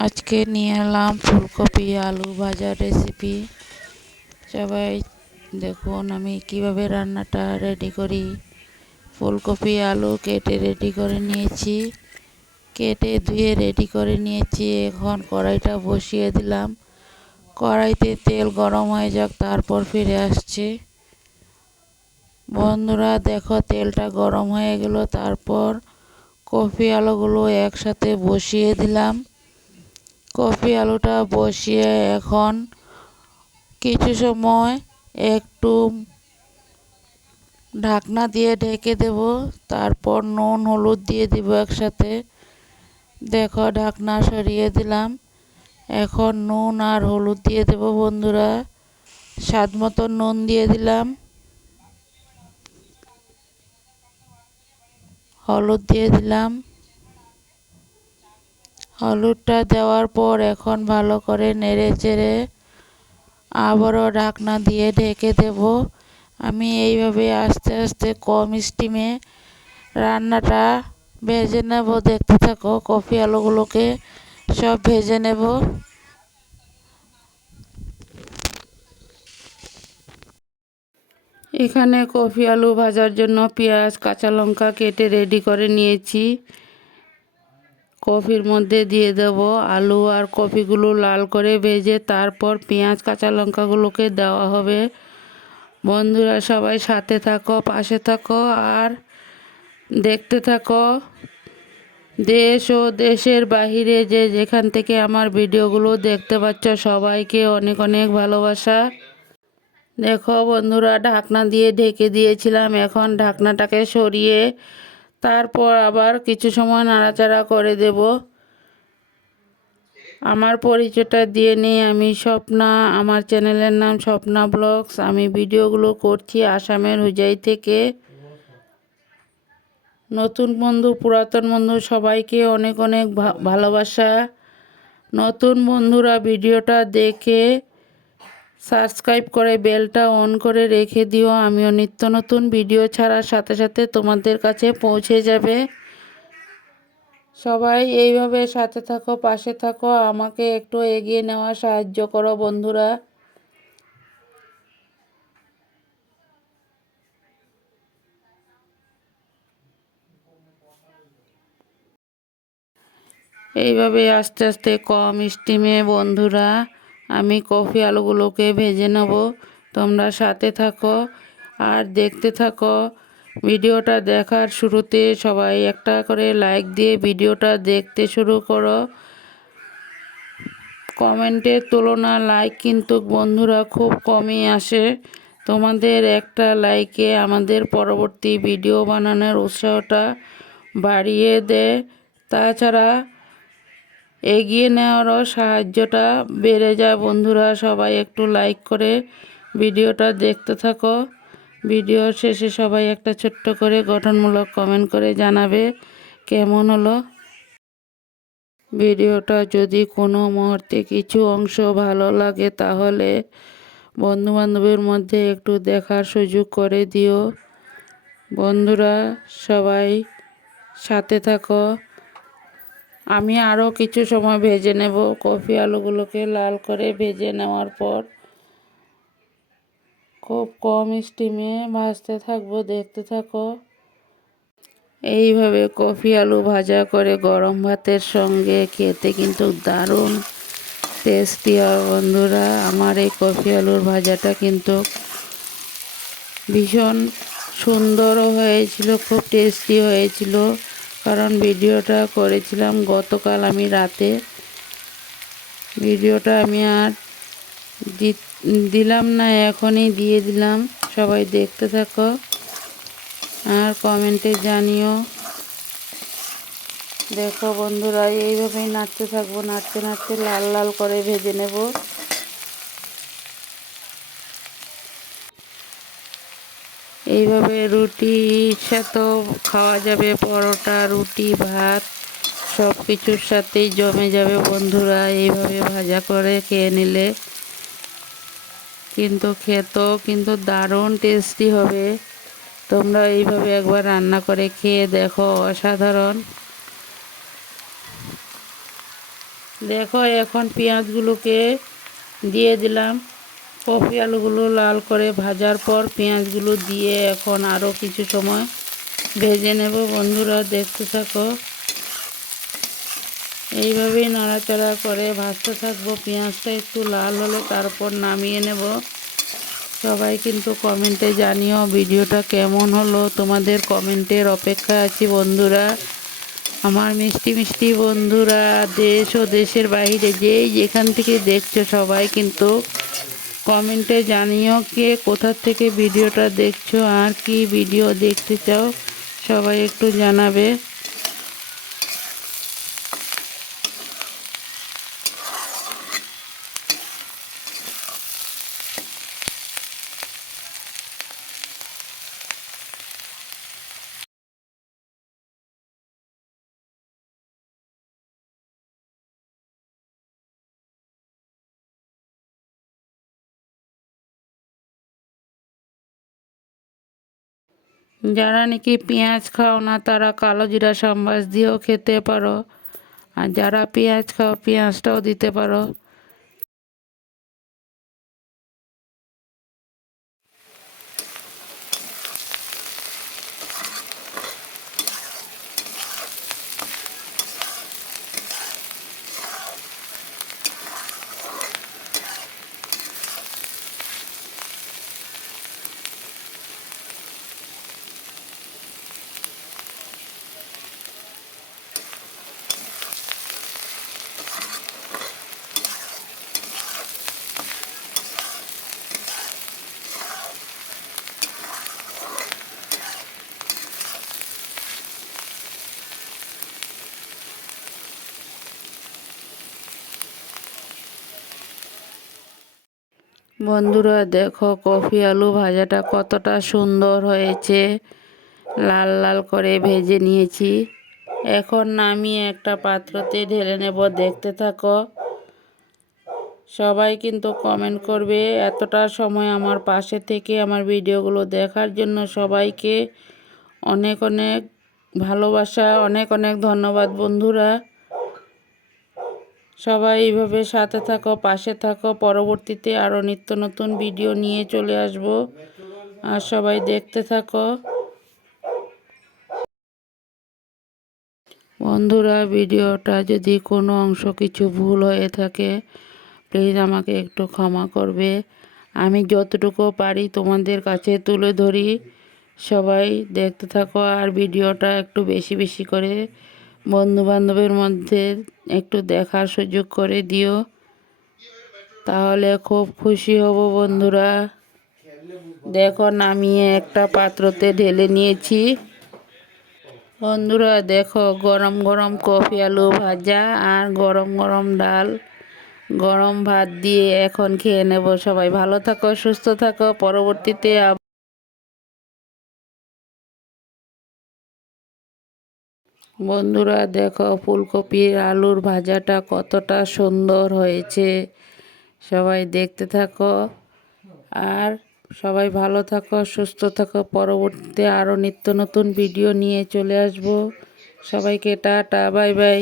আজকে নিয়ে এলাম ফুলকপি আলু ভাজার রেসিপি। সবাই দেখুন আমি কিভাবে রান্নাটা রেডি করি। ফুলকপি আলু কেটে রেডি করে নিয়েছি, কেটে ধুয়ে রেডি করে নিয়েছি। এখন কড়াইটা বসিয়ে দিলাম, কড়াইতে তেল গরম হয়ে যাক, তারপর ফিরে আসছি। বন্ধুরা দেখো তেলটা গরম হয়ে গেল, তারপর কপি আলুগুলো একসাথে বসিয়ে দিলাম। কপি আলুটা বসিয়ে এখন কিছু সময় একটু ঢাকনা দিয়ে ঢেকে দেব, তারপর নুন হলুদ দিয়ে দিব একসাথে। দেখো ঢাকনা সরিয়ে দিলাম, এখন নুন আর হলুদ দিয়ে দেব বন্ধুরা। স্বাদ মতো নুন দিয়ে দিলাম, হলুদ দিয়ে দিলাম। হলুদটা দেওয়ার পর এখন ভালো করে নেড়ে চেড়ে আবারও ঢাকনা দিয়ে ঢেকে দেব। আমি এইভাবে আস্তে আস্তে কম স্টিমে রান্নাটা ভেজে নেব। দেখতে থাকো, কপি আলুগুলোকে সব ভেজে নেব। এখানে কপি আলু ভাজার জন্য পেঁয়াজ কাঁচা লঙ্কা কেটে রেডি করে নিয়েছি। কপির মধ্যে দিয়ে দেব আলু আর কপিগুলো লাল করে ভেজে, তারপর পেঁয়াজ কাঁচা লঙ্কাগুলোকে দেওয়া হবে। বন্ধুরা সবাই সাথে থাকো, পাশে থাকো আর দেখতে থাকো। দেশ ও দেশের বাহিরে যে যেখান থেকে আমার ভিডিওগুলো দেখতে পাচ্ছ, সবাইকে অনেক অনেক ভালোবাসা। দেখো বন্ধুরা ঢাকনা দিয়ে ঢেকে দিয়েছিলাম, এখন ঢাকনাটাকে সরিয়ে তারপর আবার কিছু সময় নাড়াচাড়া করে দেব। আমার পরিচয়টা দিয়ে নেই, আমি স্বপ্না, আমার চ্যানেলের নাম স্বপ্না ব্লগস। আমি ভিডিওগুলো করছি আসামের হুজাই থেকে। নতুন বন্ধু পুরাতন বন্ধু সবাইকে অনেক অনেক ভালোবাসা। নতুন বন্ধুরা ভিডিওটা দেখে সাবস্ক্রাইব করে বেলটা অন করে রেখে দিও, আমিও নিত্য নতুন ভিডিও ছাড়ার সাথে সাথে তোমাদের কাছে পৌঁছে যাবে। সবাই এইভাবে সাথে থাকো, পাশে থাকো, আমাকে একটু এগিয়ে নেওয়া সাহায্য করো বন্ধুরা। এইভাবে আস্তে আস্তে কম স্টিমে বন্ধুরা আমি কপি আলুগুলোকে ভেজে নেব। তোমরা সাথে থাকো আর দেখতে থাকো। ভিডিওটা দেখার শুরুতে সবাই একটা করে লাইক দিয়ে ভিডিওটা দেখতে শুরু করো। কমেন্টের তুলনা লাইক কিন্তু বন্ধুরা খুব কমই আসে। তোমাদের একটা লাইকে আমাদের পরবর্তী ভিডিও বানানোর উৎসাহটা বাড়িয়ে দেয়। তাছাড়া এগিয়ে নেওয়ারও সাহায্যটা বেড়ে যায়। বন্ধুরা সবাই একটু লাইক করে ভিডিওটা দেখতে থাকো। ভিডিওর শেষে সবাই একটা ছোট্ট করে গঠনমূলক কমেন্ট করে জানাবে কেমন হলো ভিডিওটা। যদি কোনো মুহূর্তে কিছু অংশ ভালো লাগে তাহলে বন্ধুবান্ধবের মধ্যে একটু দেখার সুযোগ করে দিও। বন্ধুরা সবাই সাথে থাকো, আমি আরও কিছু সময় ভেজে নেব। কপি আলুগুলোকে লাল করে ভেজে নেওয়ার পর খুব কম স্টিমে ভাজতে থাকবো, দেখতে থাকো। এইভাবে কপি আলু ভাজা করে গরম ভাতের সঙ্গে খেতে কিন্তু দারুণ টেস্টি হয় বন্ধুরা। আমার এই কপি আলুর ভাজাটা কিন্তু ভীষণ সুন্দরও হয়েছিল, খুব টেস্টি হয়েছিল। কারণ ভিডিওটা করেছিলাম গতকাল আমি রাতে। ভিডিওটা আমি আর দিলাম না, এখনই দিয়ে দিলাম। সবাই দেখতে থাকো আর কমেন্টে জানিও। দেখো বন্ধুরা এইভাবেই নাড়তে থাকবো, নাড়তে নাড়তে লাল লাল করে ভেজে নেব। এইভাবে রুটির সাথেও খাওয়া যাবে, পরোটা রুটি ভাত সব কিছুর সাথেই জমে যাবে বন্ধুরা। এইভাবে ভাজা করে খেয়ে নিলে কিন্তু খেতেও কিন্তু দারুণ টেস্টি হবে। তোমরা এইভাবে একবার রান্না করে খেয়ে দেখো, অসাধারণ। দেখো এখন পেঁয়াজগুলোকে দিয়ে দিলাম। কপি আলুগুলো লাল করে ভাজার পর পেঁয়াজগুলো দিয়ে এখন আরও কিছু সময় ভেজে নেব। বন্ধুরা দেখতে থাকো, এইভাবেই নাড়াচাড়া করে ভাজতে থাকবো। পেঁয়াজটা একটু লাল হলে তারপর নামিয়ে নেব। সবাই কিন্তু কমেন্টে জানিও ভিডিওটা কেমন হলো, তোমাদের কমেন্টের অপেক্ষায় আছি বন্ধুরা। আমার মিষ্টি মিষ্টি বন্ধুরা দেশ ও দেশের বাইরে যেই যেখান থেকে দেখছো সবাই কিন্তু কমেন্টে জানিও কে কোথা থেকে ভিডিওটা দেখছো আর কি ভিডিও দেখতে চাও, সবাই একটু জানাবে। যারা নাকি পেঁয়াজ খাও না তারা কালো জিরা সম্বাস দিয়েও খেতে পারো, আর যারা পেঁয়াজ খাও পেঁয়াজটাও দিতে পারো। বন্ধুরা দেখো কফি আলু ভাজাটা কতটা সুন্দর হয়েছে, লাল লাল করে ভেজে নিয়েছি। এখন নামিয়ে একটা পাত্রতে ঢেলে নেব। দেখতে থাকো, সবাই কিন্তু কমেন্ট করবে। এতটা সময় আমার পাশে থেকে আমার ভিডিওগুলো দেখার জন্য সবাইকে অনেক অনেক ভালোবাসা, অনেক অনেক ধন্যবাদ বন্ধুরা। সবাই এইভাবে সাথে থাকো, পাশে থাকো। পরবর্তীতে আরও নিত্য নতুন ভিডিও নিয়ে চলে আসব, আর সবাই দেখতে থাকো বন্ধুরা। ভিডিওটা যদি কোনো অংশ কিছু ভুল হয়ে থাকে প্লিজ আমাকে একটু ক্ষমা করবে। আমি যতটুকু পারি তোমাদের কাছে তুলে ধরি। সবাই দেখতে থাকো আর ভিডিওটা একটু বেশি বেশি করে বন্ধুবান্ধবের মধ্যে একটু দেখার সুযোগ করে দিও, তাহলে খুব খুশি হব বন্ধুরা। দেখো নামিয়ে একটা পাত্রতে ঢেলে নিয়েছি। বন্ধুরা দেখো গরম গরম কফি আলু ভাজা আর গরম গরম ডাল, গরম ভাত দিয়ে এখন খেয়ে নেব। সবাই ভালো থাকো, সুস্থ থাকো। পরবর্তীতে বন্ধুরা দেখো ফুলকপির আলুর ভাজাটা কতটা সুন্দর হয়েছে, সবাই দেখতে থাকো আর সবাই ভালো থাকো, সুস্থ থাকো। পরবর্তীতে আরও নিত্য নতুন ভিডিও নিয়ে চলে আসব। সবাইকে টাটা, বাই বাই।